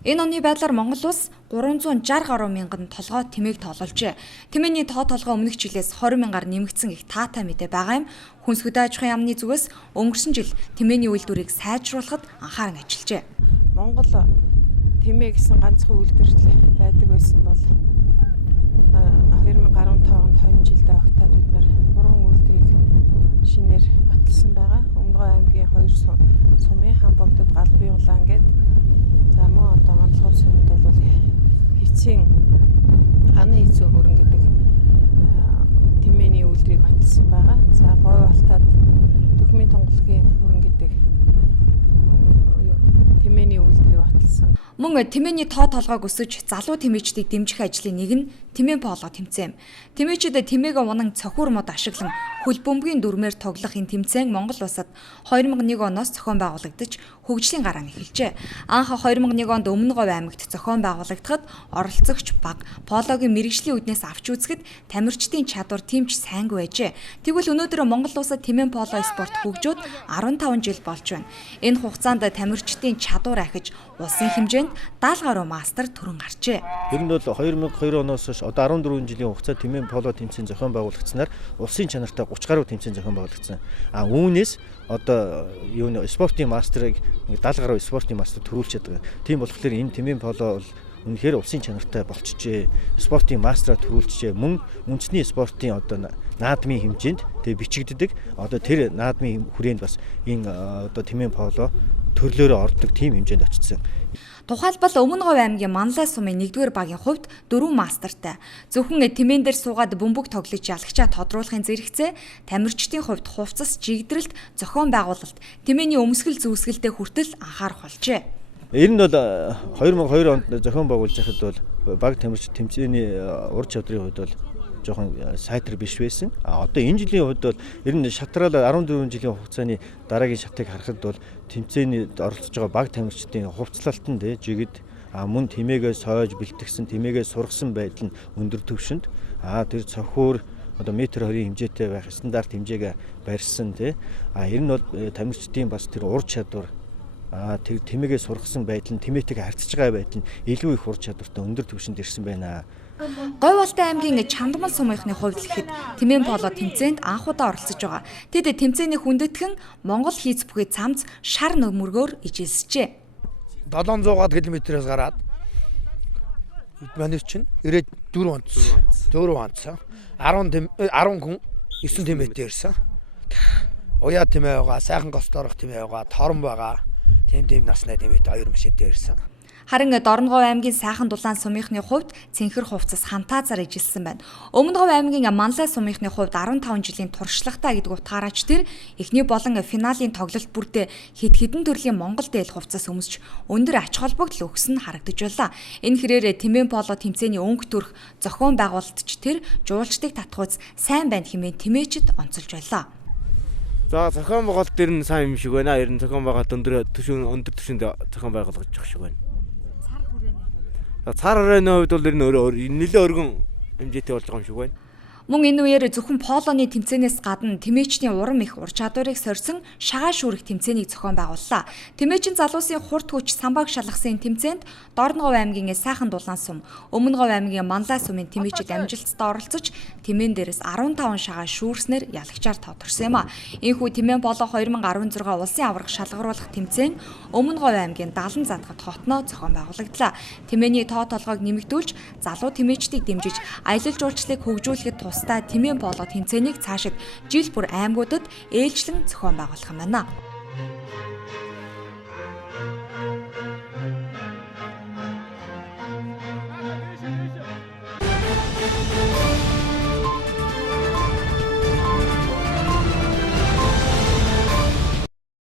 Энэ оны байдлаар Монгол улс 360 гаруй мянган толгой тэмээг тоололжээ. Тэмээний тоо толгой өмнөх жилээс 20 мянгаар нэмэгдсэн их таатай мэдээ байгаа юм. Хүнс хөдөө аж ахуйн яамны зүгээс өнгөрсөн жил тэмээний үйлдвэрийг сайжруулахад анхааран ажиллажээ. Монгол тэмээ гэсэн ганцхан үйлдвэрлэл байдаг байсан бол 2015 онд тойрон жилдээ огтаад бид нэр 3 үйлдвэрийг шинээр баталсан байгаа. Өмнөдгөө аймгийн 2 сумын хан богдод галбын улаан гээд за мөн одоо Манлгав сумд бол хэцийн аны хэцүү хөрөн гэдэг тэмээний үйлдвэрийг баталсан байгаа. За Говь Алтад Дөхмийн тунгалгийн хөрөн гэдэг тэмээний үйлдвэрийг баталсан. Мөн тэмээний тоо толгойг өсөж залуу тэмээчдийг дэмжих ажлын нэг нь тэмээн поло тэмцээн. Тэмээчид тэмээгээ унан цохиур мод ашиглан хөл бөмбөгийн дүрмээр тоглох энэ тэмцээн Монгол улсад 2001 оноос зохион байгуулагдаж хөгжлийн гараан эхэлжээ. Анх 2001 онд Өмнө Говь аймагт зохион байгуулагдахад оролцогч баг пологийн мэргэжлийн үднээс авч үзэхэд тамирчдын чадвар тэмч сайнгүй байжээ. Тэгвэл өнөөдөр Монгол улсад тэмээн поло спорт хөгжөөд 15 жил болж байна. Энэ хугацаанд тамирчдын чадвар ахиж улсын хэмжээнд 70 гаруй мастер төрөн гарчээ. Ер нь бол 2002 оноос хойш одоо 14 жилийн хугацаанд тэмээн поло тэмцээн зохион байгуулагдсанаар улсын чанартай 30 гаруй тэмцээн зохион байгуулагдсан. Үүнээс одоо юуны спортын мастерыг 70 гаруй спортын мастер төрүүлж чаддаг. Тийм болохоор энэ тэмээн поло бол үнэхээр улсын чанартай болчихжээ. Спортын мастераа төрүүлчихжээ. Мөн үндэсний спортын одоо наадмын хэмжээнд тэг бичигддэг. Одоо тэр наадмын хүрээнд бас энэ одоо тэмээн поло төрлөөрөө ордог тийм хэмжээнд очсон. Тухайлбал Өмнө Говь аймгийн Манлай сумын 1-р багийн хувьд 4 мастертай. Зөвхөн тэмээн дээр суугаад бөмбөг тоглож ялагчаа тодруулахын зэрэгцээ тамирчдын хувьд хувцас жигдрэлт, зохион байгуулалт, тэмээний өмсгөл зүүсгэлдээ хүртэл анхаарах болжээ. Ер нь бол 2002 онд зохион байгуулж байхад бол баг тамирч тэмцээний ур чадрын хувьд бол жоохон сайтар биш байсан. Одоо энэ жилийн хувьд бол ер нь шатрал 14 жилийн хугацааны дараагийн шатыг харахад бол тэмцээнд оролцож байгаа баг тамирчдын хувцлалтанд жигд мөн тэмээгээ сойж бэлтгэсэн, тэмээгээ сургасан байдал нь өндөр түвшинд тэр цохиур одоо метр 20 хэмжээтэй байх стандарт хэмжээгээ барьсан ер нь бол тамирчдын бас тэр ур чадвар тэр тэмээгээ сургасан байдал нь тэмээтэйг харьцаж байгаа байдал нь илүү их ур чадвартай өндөр түвшинд ирсэн байна. Говь Алтай аймгийн Чандмал сумынхны хувьд гэхэд тэмээн поло тэмцээнд анх удаа оролцож байгаа. Тэд тэмцээний хүндэтгэн Монгол хийц бүхий цамц шар нөмөргөөр ижэлсжээ. 700 км-ээс гараад манай чинь 94 онц. 4 онц. 10 хүн 9 тэмээтэй ирсэн. Уяа тэмээ байгаа, сайхан госторох тэмээ байгаа, торон байгаа. Тэм насны тэмээтэй 2 машинтай ирсэн. Харин Дорноговь аймгийн Сайхан Дулаан сумынхны хувьд цэнхэр хувцас хантаазаар ижилсэн байна. Өмнө Говь аймгийн Манлай сумынхны хувьд 15 жилийн туршлагатай гэдэг утгаараач тэр эхний болон финалийн тоглолт бүрдээ хэдэн төрлийн Монгол дээл хувцас өмсч өндөр ач холбогдол өгсөн нь харагдаж байна. Энэ хэрээр тэмээн поло тэмцээний өнгө төрх зохион байгуулалтч тэр жуулчдыг татхууц сайн байна хэмээн тэмээчд онцолж байлаа. За зохион байгуулалт дээр нь сайн юм шиг байна. Ер нь зохион байгуулалт өндөр түвшинд зохион байгуулагдаж байгаа шиг байна. Цар хүрээний хувьд бол ер нь нэлээд өргөн хэмжээтэй болж байгаа юм шиг байна. Мөн энэ үеэр зөвхөн полоны тэмцээнээс гадна тэмээчний урам их ур чадварыг сорьсон шагаа шүүрэх тэмцээнийг зохион байгууллаа. Тэмээчин залуусын хурд хүч самбаг шалгасан тэмцээнд Дорноговь аймгийн Сайхан Дулаан сум, Өмнө Говь аймгийн Манлай сумын тэмээчид амжилттай оролцож тэмээн дээрээс 15 шагаа шүүрснээр ялагчаар тодорсон юм а. Ийхүү тэмээн поло 2016 улсын аварга шалгаруулах тэмцээн Өмнө Говь аймгийн Далан задгад хотноо зохион байгуулагдлаа. Тэмээний тоо толгойг нэмэгдүүлж залуу тэмээчдийг дэмжиж аялал жуулчлалыг хөгжүүлэхэд тусдаа тэмээн поло тэмцээнийг цаашид жил бүр аймагуудад ээлжлэн зохион байгуулах юм байна.